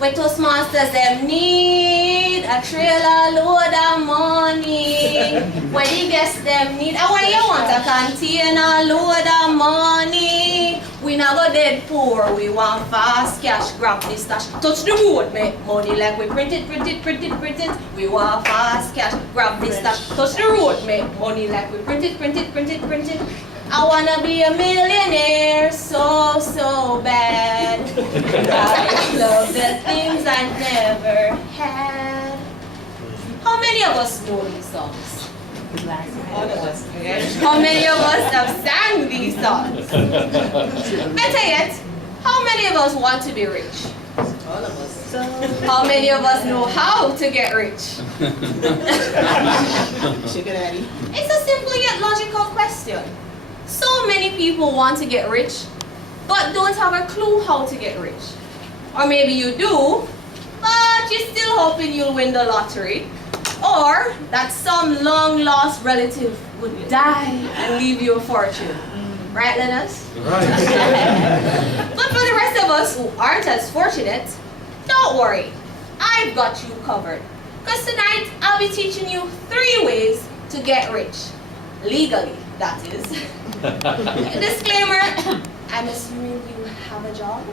When Toastmasters them need a trailer load of money. When the guests them need, and when you want a container load of money. We not go dead poor, we want fast cash, grab this stash, touch the road, make money like we print it. We want fast cash, grab this stash, touch the road, make money like we print it. I wanna be a millionaire so bad. I love the things I never had. How many of us know these songs? All of us. How many of us have sang these songs? Better yet, how many of us want to be rich? All of us. How many of us know how to get rich? Sugar daddy. It's a simple yet logical question. So many people want to get rich, but don't have a clue how to get rich. Or maybe you do, but you're still hoping you'll win the lottery. Or that some long-lost relative would die and leave you a fortune. Right, Linus? Right. But for the rest of us who aren't as fortunate, don't worry. I've got you covered. Because tonight, I'll be teaching you 3 ways to get rich. Legally, that is. Disclaimer, I'm assuming you have a job.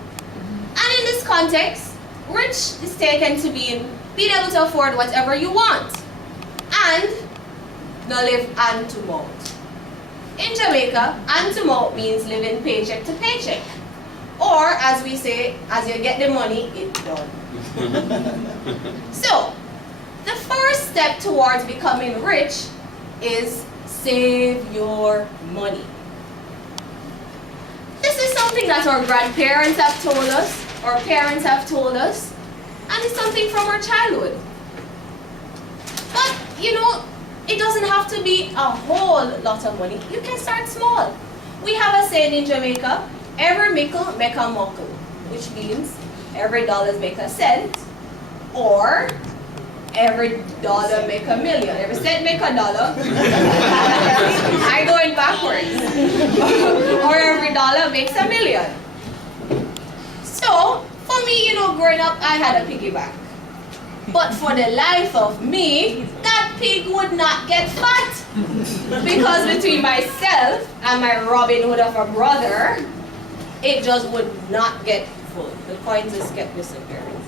And in this context, rich is taken to mean being able to afford whatever you want and not live hand to mouth. In Jamaica, hand to mouth means living paycheck to paycheck. Or as we say, as you get the money, it's done. So, the first step towards becoming rich is save your money. This is something that our grandparents have told us, our parents have told us, and it's something from our childhood. But, you know, it doesn't have to be a whole lot of money. You can start small. We have a saying in Jamaica, every mickle make a muckle, which means every dollar make a cent, or every dollar make a million. Every cent make a dollar. I'm going backwards. Or every dollar makes a million. So, for me, you know, growing up, I had a piggy bank. But for the life of me, that pig would not get fat. Because between myself and my Robin Hood of a brother, it just would not get full. The coins just kept disappearing.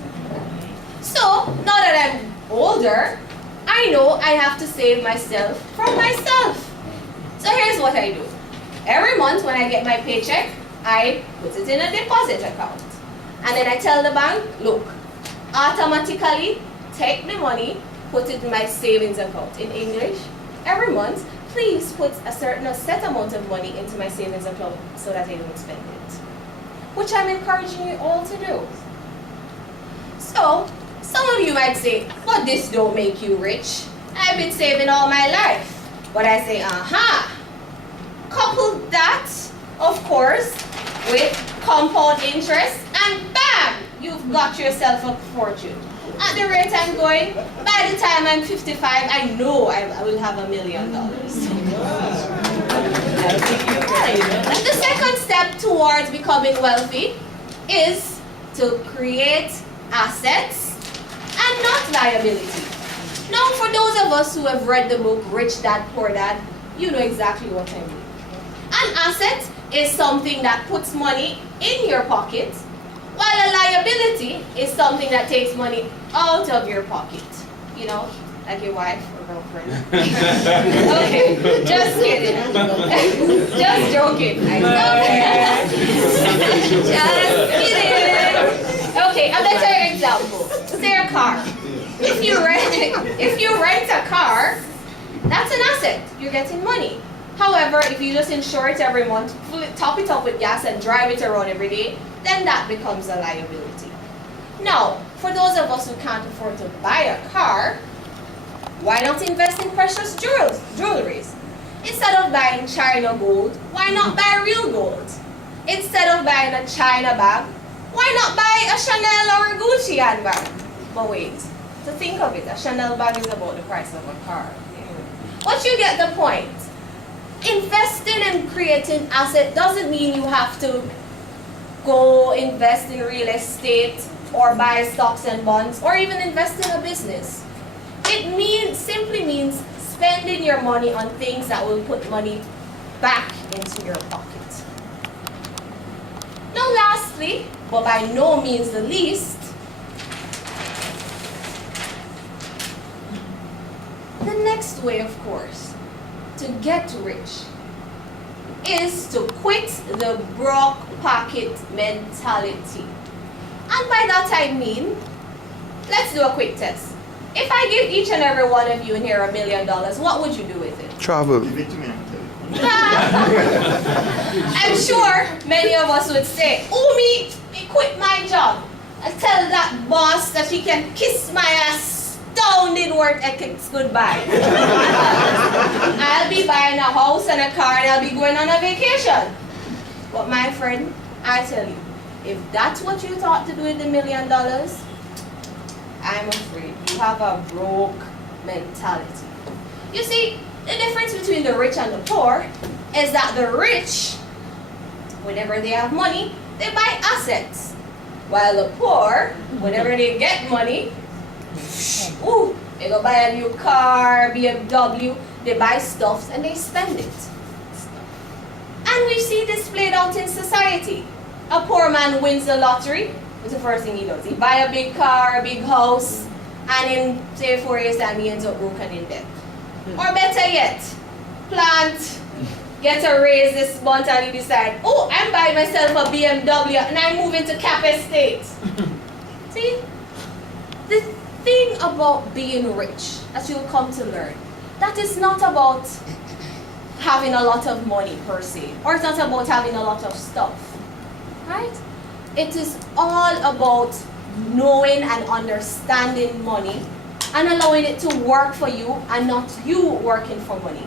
So, now that I'm older, I know I have to save myself from myself. So here's what I do. Every month when I get my paycheck, I put it in a deposit account. And then I tell the bank, look, automatically take the money, put it in my savings account. In English, every month, please put a set amount of money into my savings account so that I don't spend it. Which I'm encouraging you all to do. So, some of you might say, but this don't make you rich. I've been saving all my life. But I say, aha. Couple that, of course, with compound interest, and bam, you've got yourself a fortune. At the rate I'm going, by the time I'm 55, I know I will have $1 million. The second step towards becoming wealthy is to create assets and not liability. Now, for those of us who have read the book Rich Dad, Poor Dad, you know exactly what I mean. An asset is something that puts money in your pocket, while a liability is something that takes money out of your pocket. You know, like your wife or girlfriend. Okay, just kidding. Just joking. Just kidding. Okay, a better example. Say a car. If you rent a car, that's an asset. You're getting money. However, if you just insure it every month, top it up with gas and drive it around every day, then that becomes a liability. Now, for those of us who can't afford to buy a car, why not invest in precious jewelries? Instead of buying China gold, why not buy real gold? Instead of buying a China bag, why not buy a Chanel or a Gucci handbag? But wait, to think of it, a Chanel bag is about the price of a car. But you get the point. Investing and creating asset doesn't mean you have to go invest in real estate or buy stocks and bonds, or even invest in a business. It simply means spending your money on things that will put money back into your pocket. Now lastly, but by no means the least, the next way, of course, to get rich is to quit the broke pocket mentality. And by that I mean, let's do a quick test. If I give each and every one of you in here $1 million, what would you do with it? Travel. Give it to me, I'm telling you. I'm sure many of us would say, oh, me quit my job. I tell that boss that he can kiss my astounding work ethics goodbye. I'll be buying a house and a car and I'll be going on a vacation. But my friend, I tell you, if that's what you thought to do with the $1 million, I'm afraid you have a broke mentality. You see, the difference between the rich and the poor is that the rich, whenever they have money, they buy assets. While the poor, whenever they get money, ooh, they go buy a new car, BMW, they buy stuff and they spend it. And we see this played out in society. A poor man wins the lottery. What's the first thing he does? He buy a big car, a big house, and in say 4 years time he ends up broken in debt. Or better yet, plant, get a raise this month and he decide, oh, I'm buying myself a BMW and I'm moving to Cap Estate. See? The thing about being rich, that you'll come to learn, that is not about having a lot of money per se, or it's not about having a lot of stuff, right? It is all about knowing and understanding money and allowing it to work for you and not you working for money.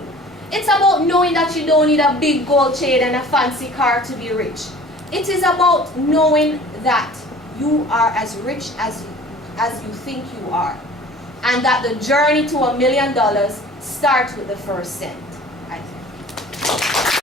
It's about knowing that you don't need a big gold chain and a fancy car to be rich. It is about knowing that you are as rich as you think you are, and that the journey to $1 million starts with the first cent.